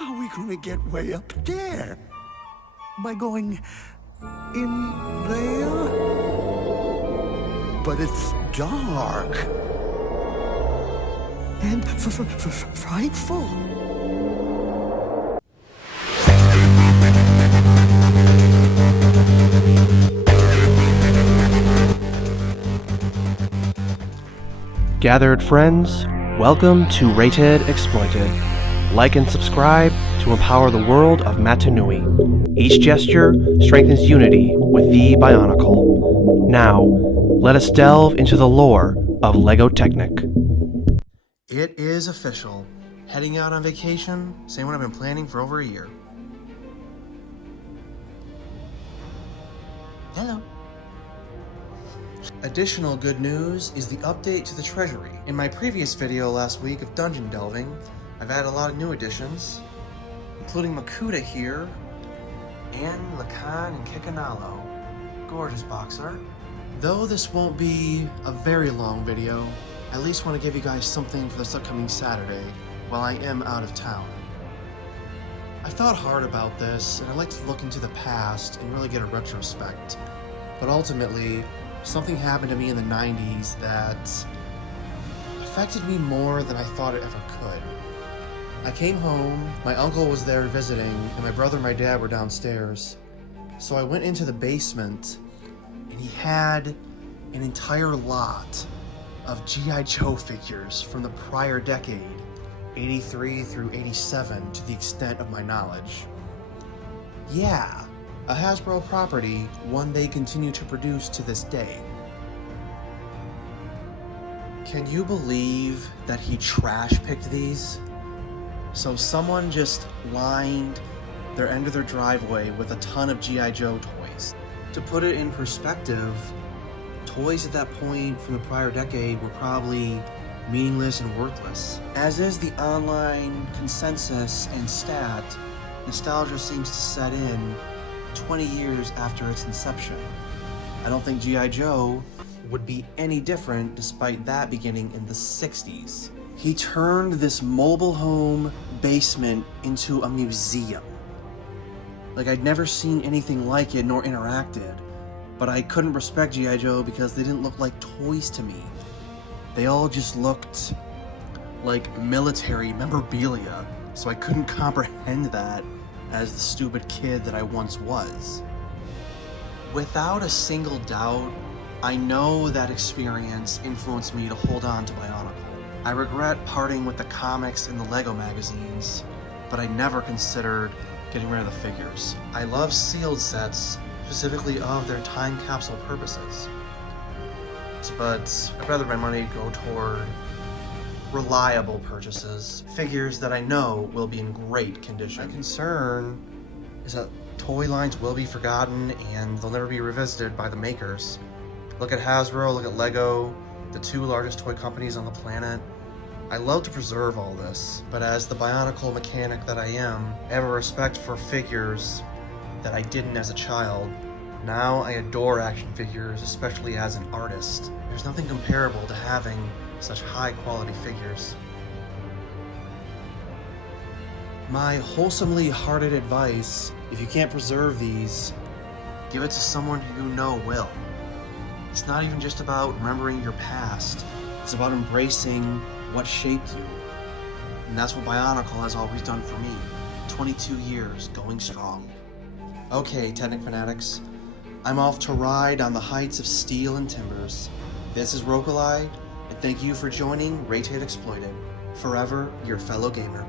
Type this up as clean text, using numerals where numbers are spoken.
How are we gonna get way up there? By going in there? But it's dark. And frightful. Gathered friends, welcome to Rated Exploited. Like and subscribe to empower the world of Matanui. Each gesture strengthens unity with the Bionicle. Now, let us delve into the lore of LEGO Technic. It is official. Heading out on vacation, same one I've been planning for over a year. Hello. Additional good news is the update to the treasury. In my previous video last week of dungeon delving, I've added a lot of new additions, including Makuta here, and Lacan and Kikanalo. Gorgeous box art. Though this won't be a very long video, I at least want to give you guys something for this upcoming Saturday while I am out of town. I thought hard about this, and I like to look into the past and really get a retrospect. But ultimately, something happened to me in the 90s that affected me more than I thought it ever could. I came home, my uncle was there visiting, and my brother and my dad were downstairs. So I went into the basement, and he had an entire lot of G.I. Joe figures from the prior decade, 83 through 87 to the extent of my knowledge. Yeah, a Hasbro property, one they continue to produce to this day. Can you believe that he trash-picked these? So someone just lined their end of their driveway with a ton of G.I. Joe toys. To put it in perspective, toys at that point from the prior decade were probably meaningless and worthless. As is the online consensus and stat, nostalgia seems to set in 20 years after its inception. I don't think G.I. Joe would be any different despite that beginning in the 60s. He turned this mobile home basement into a museum. Like, I'd never seen anything like it nor interacted, but I couldn't respect G.I. Joe because they didn't look like toys to me. They all just looked like military memorabilia, so I couldn't comprehend that as the stupid kid that I once was. Without a single doubt, I know that experience influenced me to hold on to Bionicle. I regret parting with the comics and the LEGO magazines, but I never considered getting rid of the figures. I love sealed sets, specifically of their time capsule purposes. But I'd rather my money go toward reliable purchases, figures that I know will be in great condition. My concern is that toy lines will be forgotten and they'll never be revisited by the makers. Look at Hasbro, look at LEGO, the two largest toy companies on the planet. I love to preserve all this, but as the Bionicle mechanic that I am, I have a respect for figures that I didn't as a child. Now I adore action figures, especially as an artist. There's nothing comparable to having such high quality figures. My wholesomely hearted advice, if you can't preserve these, give it to someone who you know will. It's not even just about remembering your past, it's about embracing what shaped you. And that's what Bionicle has always done for me. 22 years, going strong. Okay, Technic fanatics, I'm off to ride on the heights of steel and timbers. This is Rokalai, and thank you for joining Rated Exploited. Forever, your fellow gamer.